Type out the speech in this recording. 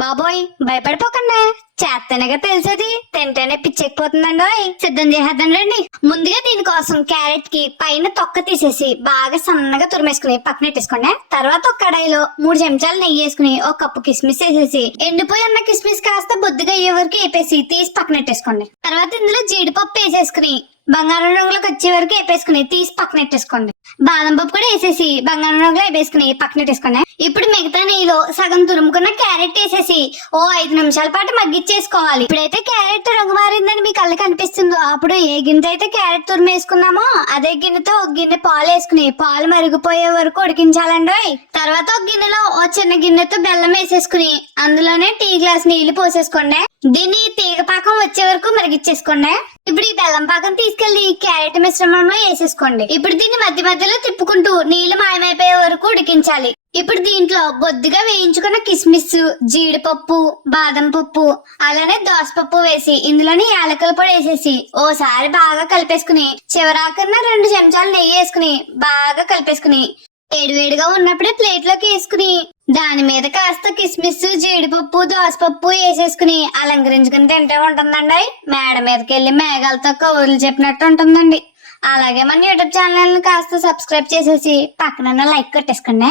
బాబోయ్ భయపడిపోకండి, చేస్తేనేగా తెలిసేది, తింటేనే పిచ్చెక్కిపోతుందండి. సిద్ధం చేసేద్దాం రండి. ముందుగా దీనికోసం క్యారెట్ కి పైన తొక్క తీసేసి బాగా సన్నగా తురిమేసుకుని పక్కన పెట్టేసుకోండి. తర్వాత ఒక కడాయిలో 3 చెంచాలు నెయ్యి వేసుకుని ఒక కప్పు కిస్మిస్ వేసేసి ఎండిపోయి ఉన్న కిస్మిస్ కాస్త బొద్దుగా అయ్యే వరకు వేపేసి తీసి పక్కన పెట్టేసుకోండి. తర్వాత ఇందులో జీడిపప్పు వేసేసుకుని బంగారం రంగులోకి వచ్చే వరకు వేపేసుకుని తీసి పక్కన పెట్టేసుకోండి. బాదం పప్పు కూడా వేసేసి బంగారం రంగులో వేపేసుకుని పక్కన పెట్టేసుకోండి. ఇప్పుడు మిగతా నెయ్యిలో సగం తురుముకున్న క్యారెట్ వేసేసి ఓ 5 నిమిషాల పాటు మగ్గిచ్చేసుకోవాలి. ఇప్పుడైతే క్యారెట్ రంగు మారిందని మీ కళ్ళకి కనిపిస్తుందో అప్పుడు ఏ గిన్నె అయితే క్యారెట్ తురుము వేసుకున్నామో అదే గిన్నెతో ఒక గిన్నె పాలు వేసుకుని పాలు మరిగిపోయే వరకు ఉడికించాలండి. తర్వాత ఒక గిన్నెలో ఓ చిన్న గిన్నెతో బెల్లం వేసేసుకుని అందులోనే టీ గ్లాస్ నీళ్లు పోసేసుకోండి. దీన్ని తీగ పాకం వచ్చే వరకు మరిగిచ్చేసుకోండి. ఇప్పుడు ఈ బెల్లం పాకం తీసుకెళ్లి క్యారెట్ మిశ్రమంలో వేసేసుకోండి. ఇప్పుడు దీన్ని మధ్య మధ్యలో తిప్పుకుంటూ నీళ్లు మాయమైపోయే వరకు ఉడికించాలి. ఇప్పుడు దీంట్లో బొద్దుగా వేయించుకున్న కిస్మిస్, జీడిపప్పు, బాదం పప్పు అలానే దోసపప్పు వేసి ఇందులోని యాలకుల పొడి వేసేసి ఓసారి బాగా కలిపేసుకుని చివరాకన్న 2 చెంచాలు నెయ్యి వేసుకుని బాగా కలిపేసుకుని వేడివేడిగా ఉన్నప్పుడే ప్లేట్ లోకి వేసుకుని దాని మీద కాస్త కిస్మిస్, జీడిపప్పు, దోసపప్పు వేసేసుకుని అలంకరించుకుని తింటే ఉంటుందండి. మేడ మీదకి వెళ్ళి మేఘాలతో కౌరులు చెప్పినట్టు ఉంటుందండి. అలాగే మన యూట్యూబ్ ఛానల్ కాస్త సబ్స్క్రైబ్ చేసేసి పక్కన లైక్ కొట్టేసుకోండి.